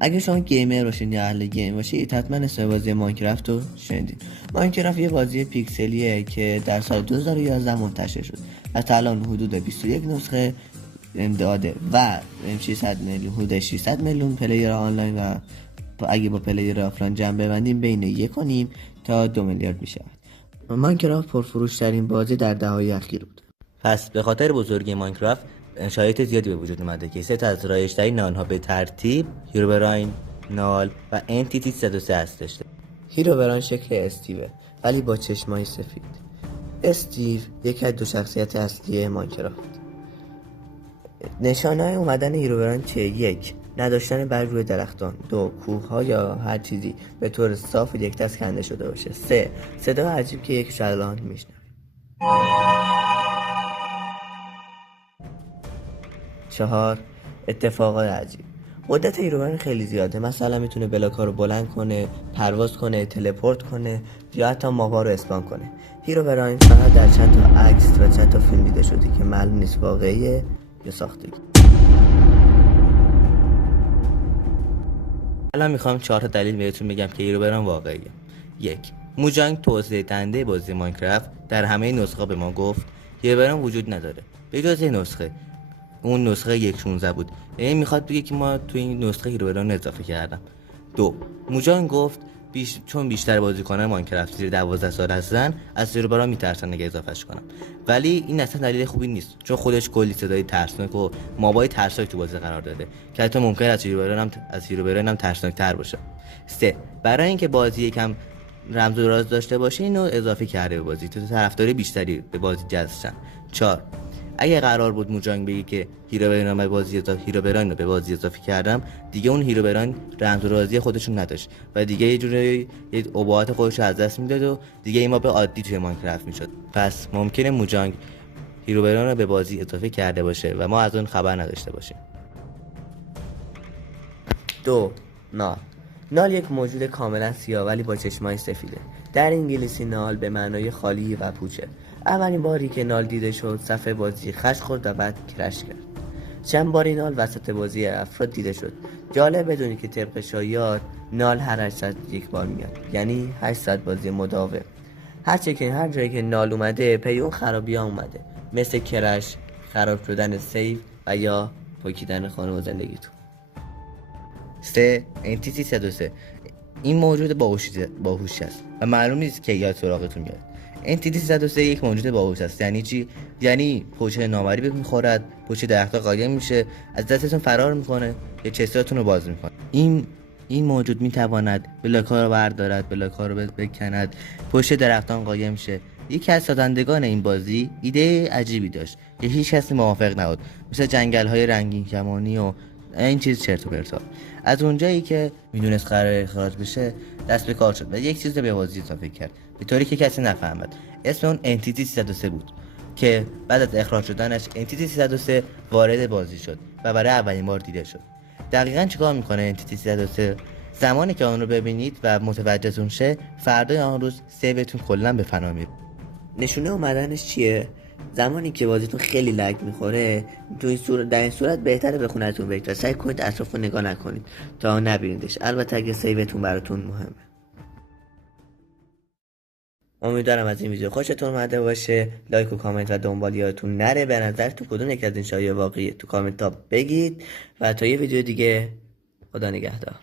اگه شما گیمر باشین یا اهل گیم باشید حتما اسم بازی ماینکرافت رو شنیدین. ماینکرافت یه بازی پیکسلیه که در سال 2011 منتشر شد و تا الان حدود 21 نسخه داده و 600 میلیون حدود 600 میلیون پلیر آنلاین و اگه با پلیر آفلاین جمع ببندیم بین 1.5 تا 2 میلیارد میشه. ماینکرافت پرفروش ترین بازی در دهه‌های اخیر بود. پس به خاطر بزرگی ماینکرافت شرایط زیادی به وجود اومده که سه تا از رایج‌ترین نال‌ها به ترتیب هیروبراین، نال و انتیتی 303 هستش. هیروبراین شکل استیوه ولی با چشمای سفید. استیو یکی از دو شخصیت اصلی ماینکرافت. نشانه‌های اومدن هیروبراین چه؟ 1. نداشتن برگ روی درختان. 2. کوه‌ها یا هر چیزی به طور صاف یک دست کنده شده باشه. 3. صدا عجیب که یک شلوار میشنوه. 4. اتفاقات عجیب. قدرت هیروبراین خیلی زیاده، مثلا میتونه بلاک‌ها رو بلند کنه، پرواز کنه، تلپورت کنه یا حتی ماوا رو اسپان کنه. هیروبراین فقط در چند تا عکس و چند تا فیلم دیده شده که معلوم نیست واقعیه یا ساختگی. الان میخوام 4 تا دلیل بهتون بگم که هیروبراین واقعیه. 1. موجانگ توسعه دهنده بازی ماینکرافت در همه نسخه‌ها به ما گفت هیروبراین وجود نداره به جز نسخه. اون نسخه 1.16 بود. یعنی میخواد بگه که ما تو این نسخه هیروبراین اضافه کردم. 2. موجان گفت چون بیشتر بازیکنان ماینکرافت زیر 12 سال هستن از هیروبراین میترسن اگه اضافهش کنم. ولی این اصلا دلیل خوبی نیست چون خودش کلی صدای ترسناک و مابای ترسناک تو بازی قرار داده که حتی ممکن است از هیروبراین هم ترسناک‌تر باشه. 3. برای اینکه بازی یکم رمز و راز داشته باشه اینو اضافه کرده به بازی تا طرفدار بیشتری به بازی جذب شن. 4. اگه قرار بود موجانگ بگه که هیروبراین رو به بازی اضافه کردم دیگه اون هیروبراین رمز و رازی خودشون نداشت و دیگه یه جوری ابهات خودش رو از دست میداد و دیگه این ما به عادی توی ماینکرافت میشد. پس ممکنه موجانگ هیروبراین رو به بازی اضافه کرده باشه و ما از اون خبر نداشته باشیم. 2. نال یک موجود کاملا سیاه ولی با چشمای سفیده. در انگلیسی نال به معنای خالی و پوچه. اولین باری که نال دیده شد صفحه بازی خش خورد و بعد کرش کرد. چند باری نال وسط بازی افراد دیده شد. جالب بدونی که طبق شایعات نال هر 8 ساعت یک بار میاد، یعنی 8 ساعت بازی مداوم. هر جایی که نال اومده پی اون خرابی ها اومده، مثل کرش، خراب شدن سیو و یا پاکیدن خانه و زندگیتون. 3. انتیتی 303 این موجود باهوشی است و معلوم نیست که یاد سراغتون میاد. انتیتی 303 یک موجود باهوش است. یعنی چی؟ یعنی پوچه نامری بهتون میخورد، پوچه درخت‌ها قایم میشه، از دستتون فرار میکنه یا چستاتون رو باز میکنه. این موجود میتواند بلاک‌ها رو بردارد، بلاک‌ها رو بکند، پشت درختان قایم میشه. یکی از سازندگان این بازی ایده عجیبی داشت که هیچ کسی موافق نبود، مثل جنگل‌های رنگین کمانی و این چیز چرت و پرتا. از اونجایی که میدونست قرار اخراج بشه دست به کار شد و یک چیز رو به بازی اضافه کرد به طوری که کسی نفهمد. اسم اون انتیتی 303 بود که بعد از اخراج شدنش انتیتی 303 وارد بازی شد و برای اولین بار دیده شد. دقیقاً چیکار میکنه انتیتی 303؟ زمانی که آن رو ببینید و متوجهتون شه فردای آن روز سیوتون کلا به فنا میره. نشونه اومدنش چیه؟ زمانی که بازیتون خیلی لگ میخوره در این صورت بهتره به خونتون برید و سعی کنید اطراف رو نگاه نکنید تا نبینیدش، البته اگه سیوتون براتون مهمه. امیدوارم از این ویدیو خوشتون اومده باشه. لایک و کامنت و دنبال یادتون نره. به نظرتون کدوم یک از این شایعه واقعیه تو کامنت ها بگید و تا یه ویدیو دیگه خدا نگهدار.